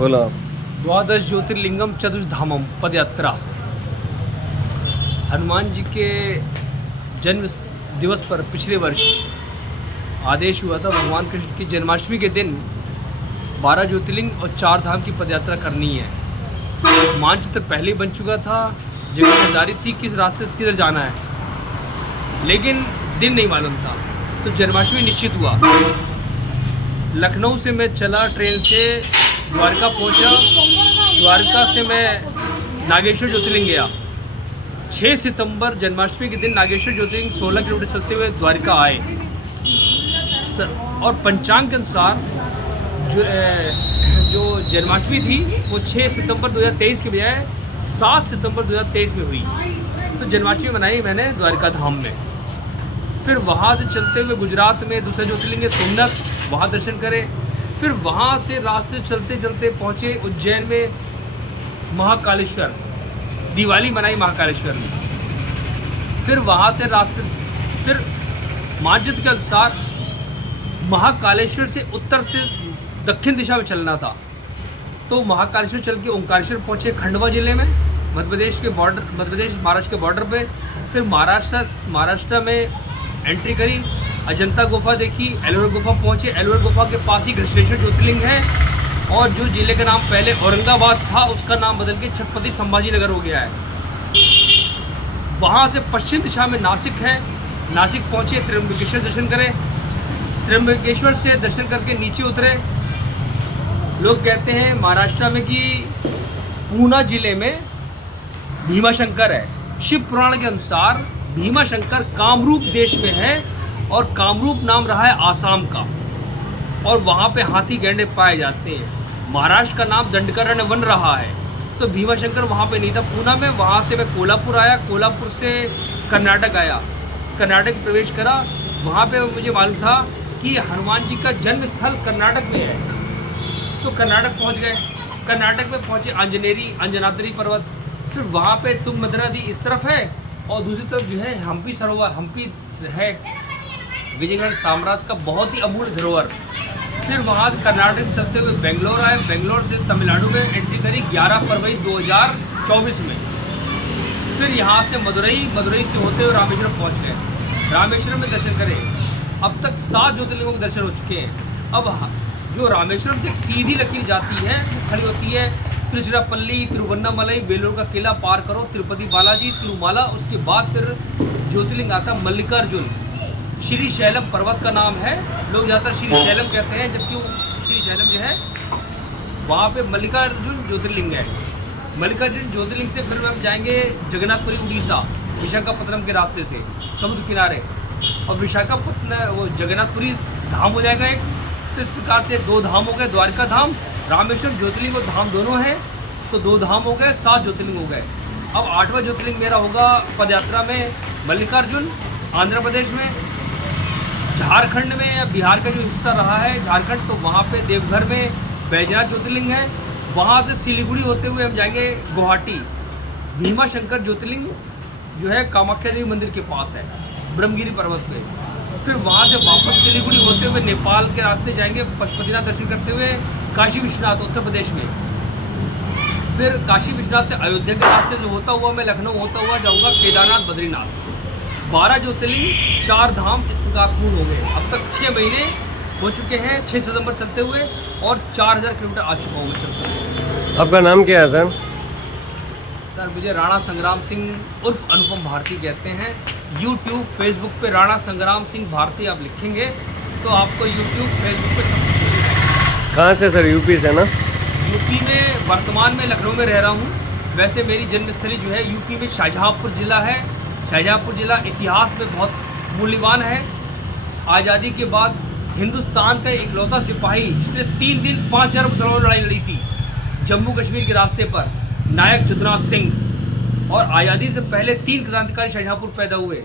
बोलो। द्वादश ज्योतिर्लिंगम चतुर्धामम पदयात्रा। हनुमान जी के जन्म दिवस पर पिछले वर्ष आदेश हुआ था भगवान कृष्ण की जन्माष्टमी के दिन 12 ज्योतिर्लिंग और 4 धाम की पदयात्रा करनी है। मानचित्र पहले ही बन चुका था, जिम्मेदारी थी किस रास्ते से किधर जाना है, लेकिन दिन नहीं मालूम था, तो जन्माष्टमी निश्चित हुआ। लखनऊ से मैं चला ट्रेन से, द्वारका पहुंचा। द्वारका से मैं नागेश्वर ज्योतिर्लिंग गया। 6 सितंबर जन्माष्टमी के दिन नागेश्वर ज्योतिर्लिंग 16 किलोमीटर चलते हुए द्वारका आए। और पंचांग के अनुसार जो जन्माष्टमी थी वो 6 सितंबर 2023 के बजाय 7 सितंबर 2023 में हुई। तो जन्माष्टमी मनाई मैंने द्वारका धाम में। फिर वहाँ से चलते हुए गुजरात में दूसरा ज्योतिर्लिंग है सोमनाथ, वहाँ दर्शन करें। फिर वहाँ से रास्ते चलते चलते पहुँचे उज्जैन में महाकालेश्वर, दिवाली मनाई महाकालेश्वर में। फिर वहाँ से रास्ते, फिर मानचित्र के अनुसार महाकालेश्वर से उत्तर से दक्षिण दिशा में चलना था, तो महाकालेश्वर चल के ओंकारेश्वर पहुँचे खंडवा जिले में, मध्य प्रदेश के बॉर्डर, मध्य प्रदेश महाराष्ट्र के बॉर्डर पे। फिर महाराष्ट्र में एंट्री करी, अजंता गुफा देखी, एलोरा गुफा पहुँचे। एलोरा गुफा के पास ही घृष्णेश्वर ज्योतिर्लिंग है, और जो जिले का नाम पहले औरंगाबाद था उसका नाम बदल के छत्रपति संभाजी नगर हो गया है। वहाँ से पश्चिम दिशा में नासिक है, नासिक पहुँचे, त्र्यंबकेश्वर दर्शन करें। त्र्यंबकेश्वर से दर्शन करके नीचे उतरे। लोग कहते हैं महाराष्ट्र में कि पूना जिले में भीमाशंकर है। शिव पुराण के अनुसार भीमाशंकर कामरूप देश में है, और कामरूप नाम रहा है आसाम का, और वहाँ पे हाथी गैंडे पाए जाते हैं। महाराष्ट्र का नाम दंडकारण्य वन रहा है, तो भीमाशंकर वहाँ पे नहीं था पूना में। वहाँ से मैं कोल्हापुर आया, कोल्हापुर से कर्नाटक आया, कर्नाटक प्रवेश करा। वहाँ पे मुझे मालूम था कि हनुमान जी का जन्म स्थल कर्नाटक में है, तो कर्नाटक पहुँच गए। कर्नाटक में पहुँचे अंजनाद्री पर्वत। फिर वहाँ पे तुंगभद्रा नदी इस तरफ है, और दूसरी तरफ जो है हम्पी सरोवर, हम्पी है विजयनगर साम्राज्य का बहुत ही अमूल्य धरोहर। फिर वहाँ से कर्नाटक चलते हुए बेंगलोर आए, बेंगलोर से तमिलनाडु में एंट्री करी 11 फरवरी 2024 में। फिर यहाँ से मदुरई से होते हुए रामेश्वरम पहुँच गए। रामेश्वरम में दर्शन करें। अब तक 7 ज्योतिर्लिंगों के दर्शन हो चुके हैं। अब जो रामेश्वरम से एक सीधी लकीर जाती है, वो खड़ी होती है तिरुचिरापल्ली, तिरुवन्नामलई, वेलूर का किला पार करो, तिरुपति बालाजी, तिरुमाला। उसके बाद फिर ज्योतिर्लिंग आता मल्लिकार्जुन। श्री शैलम पर्वत का नाम है, लोग ज़्यादातर श्री शैलम कहते हैं, जबकि श्री शैलम जो है वहाँ पे मल्लिकार्जुन ज्योतिर्लिंग है। मल्लिकार्जुन ज्योतिर्लिंग से फिर हम जाएंगे जगन्नाथपुरी उड़ीसा, विशाखापत्तनम के रास्ते से समुद्र किनारे, और विशाखापत्तनम वो जगन्नाथपुरी धाम हो जाएगा एक। तो इस प्रकार से 2 धाम हो गए, द्वारका धाम, रामेश्वर ज्योतिर्लिंग और धाम दोनों हैं, तो 2 धाम हो गए, 7 ज्योतिर्लिंग हो गए। अब 8वां ज्योतिर्लिंग मेरा होगा पदयात्रा में मल्लिकार्जुन, आंध्र प्रदेश में। झारखंड में या बिहार का जो हिस्सा रहा है झारखंड, तो वहाँ पे देवघर में बैजनाथ ज्योतिर्लिंग है। वहाँ से सिलीगुड़ी होते हुए हम जाएंगे गुवाहाटी। भीमाशंकर ज्योतिर्लिंग जो है कामाख्या देवी मंदिर के पास है, ब्रह्मगिरी पर्वत पे। फिर वहाँ से वापस सिलीगुड़ी होते हुए नेपाल के रास्ते जाएंगे, पशुपतिनाथ दर्शन करते हुए काशी विश्वनाथ उत्तर प्रदेश में। फिर काशी विश्वनाथ से अयोध्या के रास्ते से होता हुआ मैं लखनऊ होता हुआ जाऊँगा केदारनाथ, बद्रीनाथ। 12 ज्योतिर्लिंग, 4 धाम इस प्रकार पूर्ण हो गए। अब तक 6 महीने हो चुके हैं, 6 सितंबर चलते हुए, और 4000 किलोमीटर आ चुका हूँ मैं चलते हुए। आपका नाम क्या है सर? सर मुझे राणा संग्राम सिंह उर्फ अनुपम भारती कहते हैं। यूट्यूब फेसबुक पे राणा संग्राम सिंह भारती आप लिखेंगे तो आपको यूट्यूब फेसबुक पे सब कुछ मिलेगा। कहाँ से सर? यूपी से ना? यूपी में वर्तमान में लखनऊ में रह रहा हूँ। वैसे मेरी जन्मस्थली जो है यूपी में शाहजहाँपुर ज़िला है। शाहजहाँपुर ज़िला इतिहास में बहुत मूल्यवान है। आज़ादी के बाद हिंदुस्तान का इकलौता सिपाही जिसने 3 दिन 5000 मुसलमानों लड़ाई लड़ी थी जम्मू कश्मीर के रास्ते पर, नायक जुद्धनाथ सिंह। और आज़ादी से पहले 3 क्रांतिकारी शाहजहाँपुर पैदा हुए,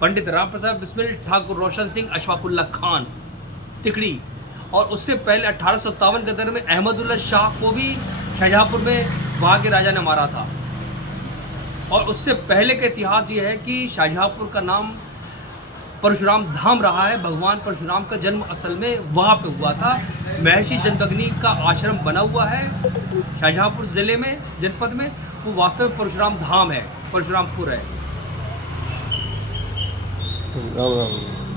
पंडित राम प्रसाद बिस्मिल, ठाकुर रोशन सिंह, अशफाकुल्ला खान तिकड़ी। और उससे पहले 1857 के दर में अहमदुल्ला शाह को भी शाहजहाँपुर में वहाँ के राजा ने मारा था। और उससे पहले का इतिहास ये है कि शाहजहाँपुर का नाम परशुराम धाम रहा है। भगवान परशुराम का जन्म असल में वहाँ पे हुआ था। महर्षि जमदग्नि का आश्रम बना हुआ है शाहजहाँपुर ज़िले में, जनपद में, वो वास्तव में परशुराम धाम है, परशुरामपुर है। राम राम।